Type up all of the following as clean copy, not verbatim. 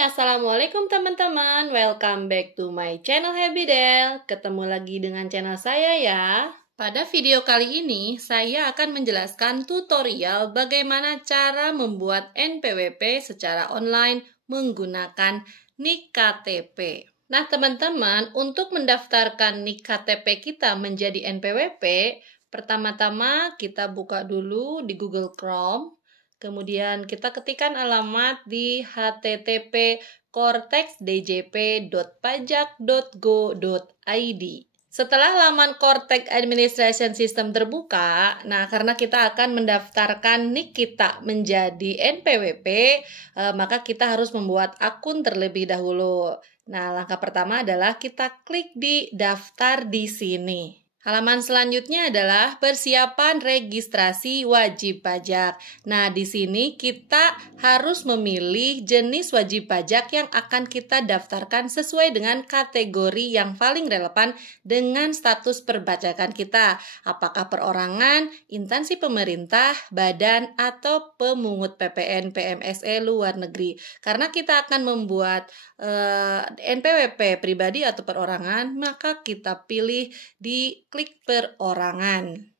Assalamualaikum teman-teman. Welcome back to my channel Happy Del. Ketemu lagi dengan channel saya ya. Pada video kali ini, saya akan menjelaskan tutorial bagaimana cara membuat NPWP secara online menggunakan NIK KTP. Nah teman-teman, untuk mendaftarkan NIK KTP kita menjadi NPWP, pertama-tama kita buka dulu di Google Chrome. Kemudian kita ketikkan alamat di http://cortexdjp.pajak.go.id. Setelah laman Cortex Administration System terbuka, nah karena kita akan mendaftarkan NIK kita menjadi NPWP, maka kita harus membuat akun terlebih dahulu. Nah, langkah pertama adalah kita klik di daftar di sini. Halaman selanjutnya adalah persiapan registrasi wajib pajak. Nah, di sini kita harus memilih jenis wajib pajak yang akan kita daftarkan sesuai dengan kategori yang paling relevan dengan status perpajakan kita. Apakah perorangan, instansi pemerintah, badan, atau pemungut PPN, PMSE luar negeri. Karena kita akan membuat NPWP pribadi atau perorangan, maka kita pilih di klik perorangan.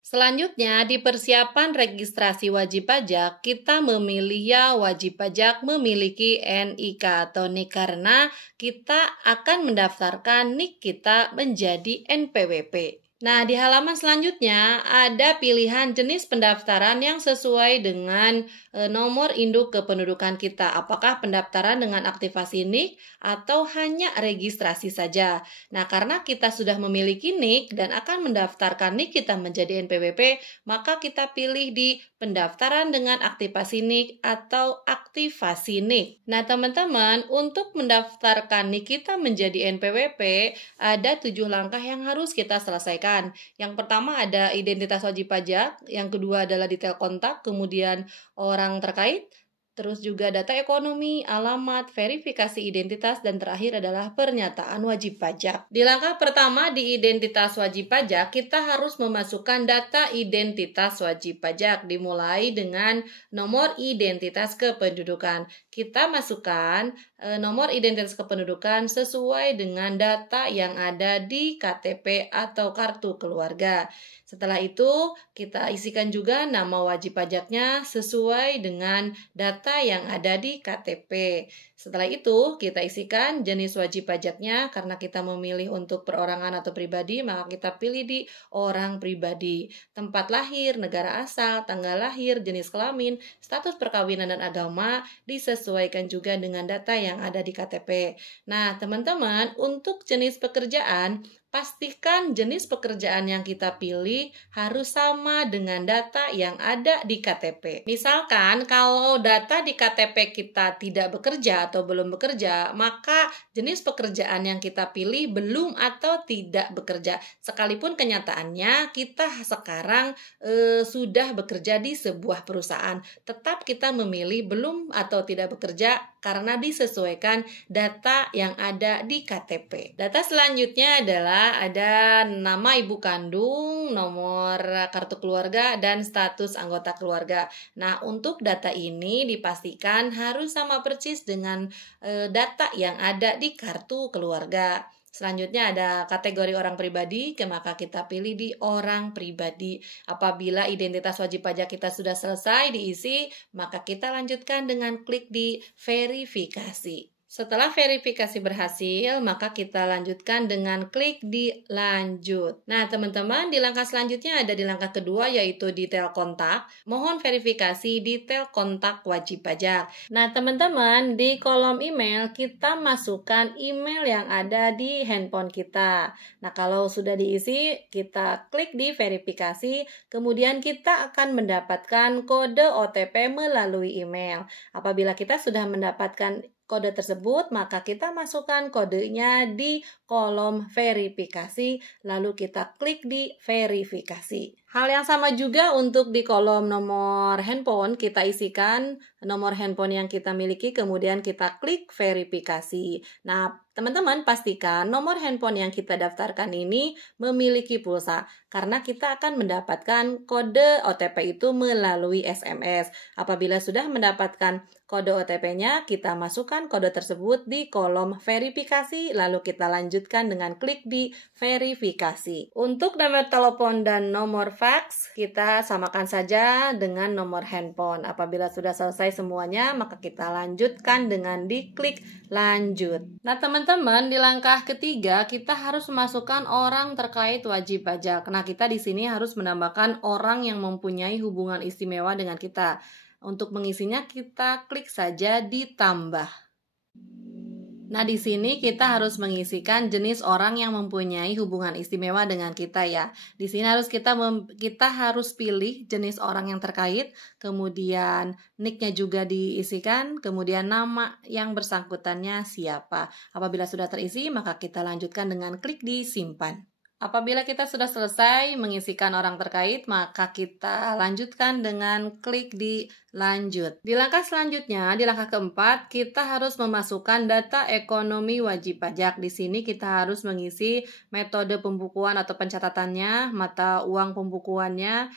Selanjutnya, di persiapan registrasi wajib pajak, kita memilih ya wajib pajak memiliki NIK atau NIK karena kita akan mendaftarkan NIK kita menjadi NPWP. Nah, di halaman selanjutnya ada pilihan jenis pendaftaran yang sesuai dengan nomor induk kependudukan kita. Apakah pendaftaran dengan aktivasi NIK atau hanya registrasi saja. Nah, karena kita sudah memiliki NIK dan akan mendaftarkan NIK kita menjadi NPWP, maka kita pilih di pendaftaran dengan aktivasi NIK atau aktivasi NIK. Nah, teman-teman, untuk mendaftarkan NIK kita menjadi NPWP, ada 7 langkah yang harus kita selesaikan. Yang pertama ada identitas wajib pajak, yang kedua adalah detail kontak, kemudian orang terkait, terus juga data ekonomi, alamat, verifikasi identitas, dan terakhir adalah pernyataan wajib pajak. Di langkah pertama di identitas wajib pajak, kita harus memasukkan data identitas wajib pajak, dimulai dengan nomor identitas kependudukan. Kita masukkan nomor identitas kependudukan sesuai dengan data yang ada di KTP atau kartu keluarga. Setelah itu, kita isikan juga nama wajib pajaknya sesuai dengan data yang ada di KTP. Setelah itu, kita isikan jenis wajib pajaknya. Karena kita memilih untuk perorangan atau pribadi, maka kita pilih di orang pribadi. Tempat lahir, negara asal, tanggal lahir, jenis kelamin, status perkawinan dan agama disesuaikan juga dengan data yang ada di KTP. Nah, teman-teman, untuk jenis pekerjaan, pastikan jenis pekerjaan yang kita pilih harus sama dengan data yang ada di KTP. Misalkan kalau data di KTP kita tidak bekerja atau belum bekerja, maka jenis pekerjaan yang kita pilih belum atau tidak bekerja. Sekalipun kenyataannya kita sekarang sudah bekerja di sebuah perusahaan, tetap kita memilih belum atau tidak bekerja karena disesuaikan data yang ada di KTP. Data selanjutnya adalah ada nama ibu kandung, nomor kartu keluarga, dan status anggota keluarga. Nah, untuk data ini dipastikan harus sama persis dengan data yang ada di kartu keluarga. Selanjutnya ada kategori orang pribadi, maka kita pilih di orang pribadi. Apabila identitas wajib pajak kita sudah selesai diisi, maka kita lanjutkan dengan klik di verifikasi. Setelah verifikasi berhasil, maka kita lanjutkan dengan klik di lanjut. Nah, teman-teman, di langkah selanjutnya ada di langkah kedua yaitu detail kontak. Mohon verifikasi detail kontak wajib pajak. Nah, teman-teman, di kolom email kita masukkan email yang ada di handphone kita. Nah, kalau sudah diisi, kita klik di verifikasi, kemudian kita akan mendapatkan kode OTP melalui email. Apabila kita sudah mendapatkan kode tersebut, maka kita masukkan kodenya di kolom verifikasi, lalu kita klik di verifikasi. Hal yang sama juga untuk di kolom nomor handphone, kita isikan nomor handphone yang kita miliki, kemudian kita klik verifikasi. Nah, teman-teman pastikan nomor handphone yang kita daftarkan ini memiliki pulsa karena kita akan mendapatkan kode OTP itu melalui SMS. Apabila sudah mendapatkan kode OTP-nya, kita masukkan kode tersebut di kolom verifikasi, lalu kita lanjutkan dengan klik di verifikasi. Untuk nomor telepon dan nomor fax, kita samakan saja dengan nomor handphone. Apabila sudah selesai semuanya, maka kita lanjutkan dengan diklik lanjut. Nah, teman-teman, di langkah ketiga kita harus memasukkan orang terkait wajib pajak. Nah, kita di sini harus menambahkan orang yang mempunyai hubungan istimewa dengan kita. Untuk mengisinya kita klik saja ditambah. Nah, di sini kita harus mengisikan jenis orang yang mempunyai hubungan istimewa dengan kita ya. Di sini harus kita harus pilih jenis orang yang terkait, kemudian nick-nya juga diisikan, kemudian nama yang bersangkutannya siapa. Apabila sudah terisi, maka kita lanjutkan dengan klik di simpan. Apabila kita sudah selesai mengisikan orang terkait, maka kita lanjutkan dengan klik di lanjut. Di langkah selanjutnya, di langkah keempat, kita harus memasukkan data ekonomi wajib pajak. Di sini kita harus mengisi metode pembukuan atau pencatatannya, mata uang pembukuannya,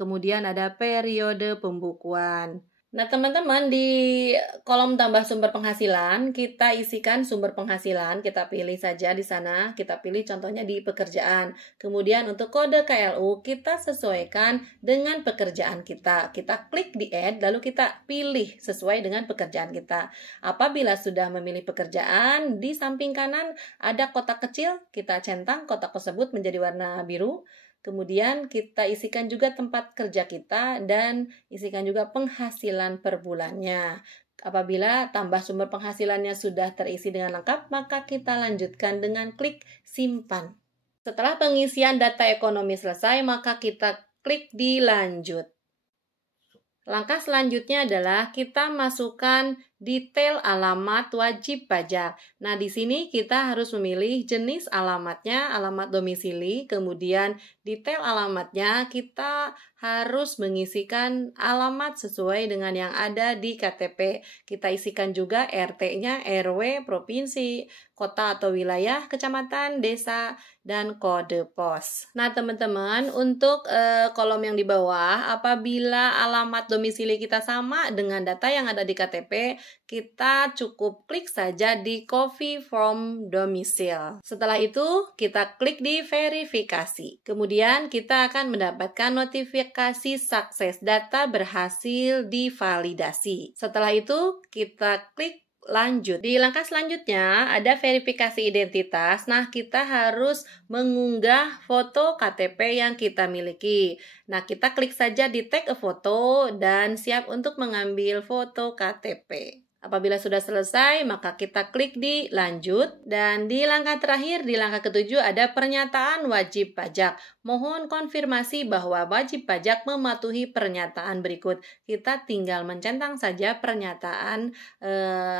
kemudian ada periode pembukuan. Nah, teman-teman, di kolom tambah sumber penghasilan, kita isikan sumber penghasilan, kita pilih saja di sana, kita pilih contohnya di pekerjaan. Kemudian untuk kode KLU, kita sesuaikan dengan pekerjaan kita. Kita klik di add, lalu kita pilih sesuai dengan pekerjaan kita. Apabila sudah memilih pekerjaan, di samping kanan ada kotak kecil, kita centang kotak tersebut menjadi warna biru. Kemudian kita isikan juga tempat kerja kita dan isikan juga penghasilan per bulannya. Apabila tambah sumber penghasilannya sudah terisi dengan lengkap, maka kita lanjutkan dengan klik simpan. Setelah pengisian data ekonomi selesai, maka kita klik di lanjut. Langkah selanjutnya adalah kita masukkan detail alamat wajib pajak. Nah, di sini kita harus memilih jenis alamatnya, alamat domisili, kemudian detail alamatnya kita harus mengisikan alamat sesuai dengan yang ada di KTP. Kita isikan juga RT-nya, RW, provinsi, kota atau wilayah, kecamatan, desa, dan kode pos. Nah, teman-teman, untuk kolom yang di bawah, apabila alamat domisili kita sama dengan data yang ada di KTP, kita cukup klik saja di copy from domicile. Setelah itu, kita klik di verifikasi. Kemudian, kita akan mendapatkan notifikasi sukses, data berhasil divalidasi. Setelah itu, kita klik lanjut. Di langkah selanjutnya ada verifikasi identitas. Nah, kita harus mengunggah foto KTP yang kita miliki. Nah, kita klik saja di take a photo dan siap untuk mengambil foto KTP. Apabila sudah selesai, maka kita klik di lanjut. Dan di langkah terakhir, di langkah ketujuh ada pernyataan wajib pajak. Mohon konfirmasi bahwa wajib pajak mematuhi pernyataan berikut. Kita tinggal mencentang saja pernyataan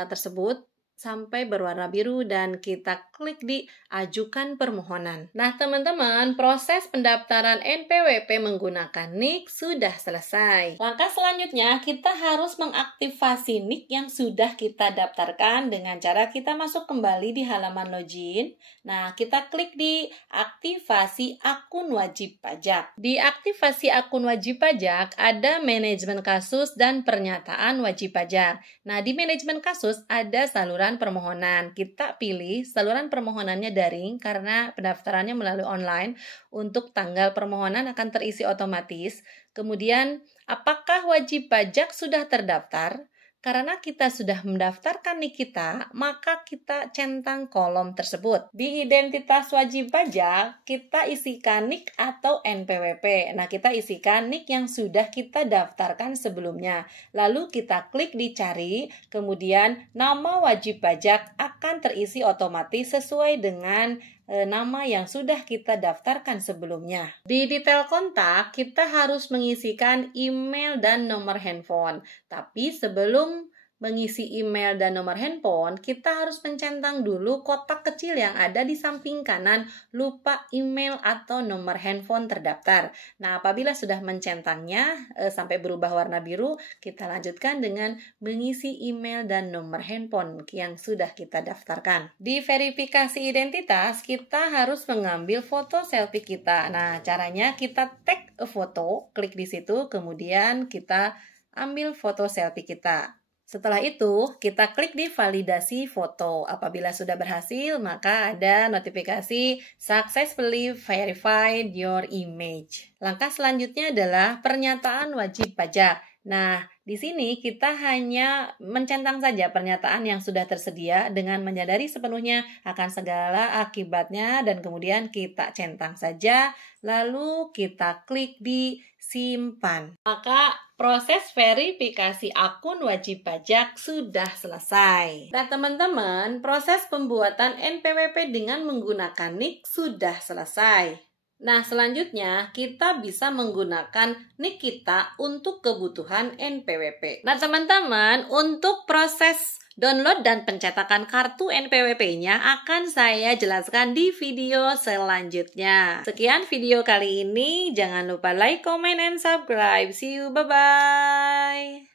tersebut sampai berwarna biru dan kita klik di ajukan permohonan. Nah, teman-teman, proses pendaftaran NPWP menggunakan NIK sudah selesai. Langkah selanjutnya, kita harus mengaktifasi NIK yang sudah kita daftarkan dengan cara kita masuk kembali di halaman login. Nah, kita klik di aktivasi akun wajib pajak. Di aktivasi akun wajib pajak ada manajemen kasus dan pernyataan wajib pajak. Nah, di manajemen kasus ada saluran permohonan. Kita pilih saluran permohonannya daring karena pendaftarannya melalui online. Untuk tanggal permohonan akan terisi otomatis. Kemudian, apakah wajib pajak sudah terdaftar? Karena kita sudah mendaftarkan NIK kita, maka kita centang kolom tersebut. Di identitas wajib pajak, kita isikan NIK atau NPWP. Nah, kita isikan NIK yang sudah kita daftarkan sebelumnya. Lalu kita klik di cari, kemudian nama wajib pajak akan terisi otomatis sesuai dengan nama yang sudah kita daftarkan sebelumnya. Di detail kontak, kita harus mengisikan email dan nomor handphone. Tapi sebelum mengisi email dan nomor handphone, kita harus mencentang dulu kotak kecil yang ada di samping kanan lupa email atau nomor handphone terdaftar. Nah, apabila sudah mencentangnya sampai berubah warna biru, kita lanjutkan dengan mengisi email dan nomor handphone yang sudah kita daftarkan. Di verifikasi identitas, kita harus mengambil foto selfie kita. Nah, caranya kita tag a foto, klik di situ, kemudian kita ambil foto selfie kita. Setelah itu, kita klik di validasi foto. Apabila sudah berhasil, maka ada notifikasi successfully verified your image. Langkah selanjutnya adalah pernyataan wajib pajak. Nah, di sini kita hanya mencentang saja pernyataan yang sudah tersedia dengan menyadari sepenuhnya akan segala akibatnya dan kemudian kita centang saja, lalu kita klik di simpan. Maka proses verifikasi akun wajib pajak sudah selesai. Nah teman-teman, proses pembuatan NPWP dengan menggunakan NIK sudah selesai. Nah, selanjutnya kita bisa menggunakan NIK kita untuk kebutuhan NPWP. Nah, teman-teman, untuk proses download dan pencetakan kartu NPWP-nya akan saya jelaskan di video selanjutnya. Sekian video kali ini. Jangan lupa like, comment, and subscribe. See you. Bye-bye.